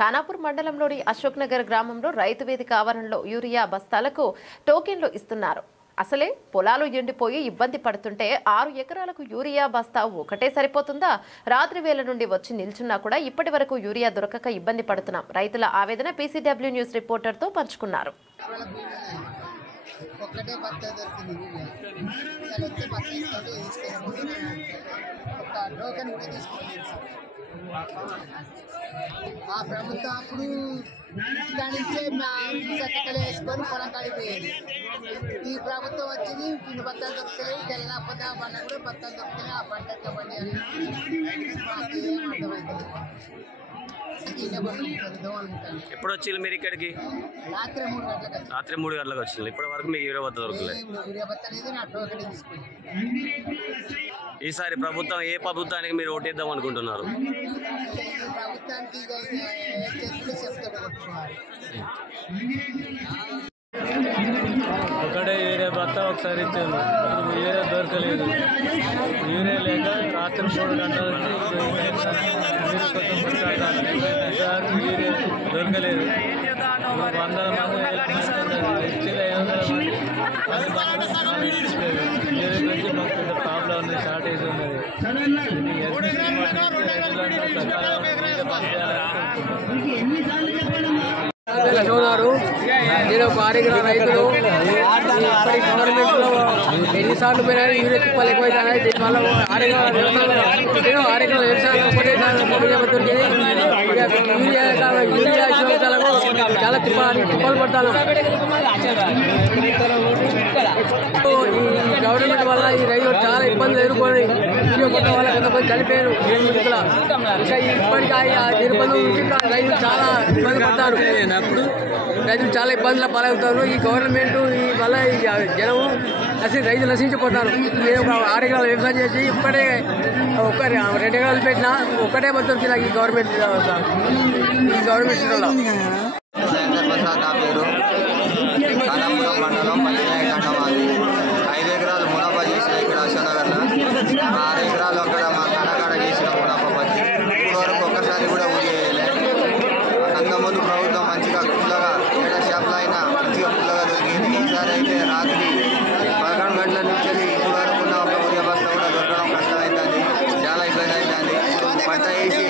ఖానాపూర్ మండలంలోని అశోక్ నగర్ గ్రామంలో రైతు వేదిక ఆవరణలో యూరియా బస్తాలకు టోకెన్లు ఇస్తున్నారు. అసలే పొలాలు ఎండిపోయి ఇబ్బంది పడుతుంటే 6 ఎకరాలకు యూరియా బస్తా ఒకటే సరిపోతుందా? రాత్రి వేళ నుండి వచ్చి నిల్చున్నా కూడా ఇప్పటి వరకు యూరియా దొరకక ఇబ్బంది పడుతున్నాం. రైతుల ఆవేదన పీసీడబ్ల్యూ న్యూస్ రిపోర్టర్తో పంచుకున్నారు. ప్రభుత్వం అప్పుడు ఇంటికానించే సర్టికలు వేసుకొని పొలం కాడిపోయేది. ఈ ప్రభుత్వం వచ్చింది పిండి బత్తాలు దొరుకుతాయి, తెల్ల అబద్ధం పంట కూడా బత్తాలు దొరుకుతాయి. ఆ పంట ఎట్లా పండి అని అర్థమవుతుంది. ఎప్పుడు వచ్చింది మీరు ఇక్కడికి? రాత్రి 3 గంటలకు. రాత్రి 3 గంటలకు వచ్చింది. ఇప్పటి వరకు మీకు యూరియా బత్త దొరకలేదు. యూరియా బత్త అనేది నా టోకెన్ తీసుకుంది. ఈసారి ప్రభుత్వం ఏ ప్రభుత్వానికి మీరు ఓటేద్దాం అనుకుంటున్నారు? ప్రభుత్వానికి ఒకటే యూరియా బత్త ఒకసారి ఇచ్చాము. యూరియా దొరకలేదు. యూరియా లేక రాత్రి 3 గంటల నుంచి యూరియా దొరకలేదు. 100 మంది ఇచ్చిన 500 మంది యూరియా గురించి మాకు ప్రాబ్లం ఉంది, షార్టేజ్ ఉన్నది. నేను ఒక 6 ఎకరాల రైతులు. ఇప్పటి గవర్నమెంట్లో ఎన్నిసార్లు పోయినా యూరియా తిప్పలు ఎక్కువైతున్నాయి. దీనివల్ల 6 ఎకరాల వ్యవసాయం ఒకటేసారి దొరికింది. యూరియా చాలా తిప్పలు పడతాను. ఈ గవర్నమెంట్ వల్ల ఈ రైతులు చాలా ఇబ్బందులు ఎదుర్కొని యూరియా కొట్ట వల్ల కొంతమంది చనిపోయారు. ఇంకా ఇప్పటికీ నిర్బంధం రైతులు చాలా ఇబ్బంది పడతారు. రైతులు చాలా ఇబ్బందుల పాలవుతారు. ఈ గవర్నమెంట్ ఈ వల్ల జనం రైతులు నశించిపోతారు. నేను ఒక 6 ఎకరాల వ్యవసాయం చేసి ఇప్పటికే 2 ఎకరాలు పెట్టినా ఒక్కటే మొత్తం ఈ గవర్నమెంట్ మండలం 5 ఎకరాలు మునాఫా చేసిన ఇక్కడ అశోక్నగర్లో. 6 ఎకరాలు అక్కడ మా కనకాడ చేసిన మునాఫా పచ్చి ఇప్పుడు వరకు ఒక్కసారి కూడా ఊరేయలే. అంతకుముందు ప్రభుత్వం మంచిగా పుల్లగా ఎక్కడ చేపలు అయినా మంచిగా పుల్లగా దొరికింది. ఈసారి అయితే రాత్రి 11 గంటల నుంచి ఇప్పుడు వరకు ఉన్న ఒక ఊరియా బస్తా కూడా దొరకడం కష్టమవుతుంది. చాలా ఇబ్బంది అవుతుంది. పంట వేసి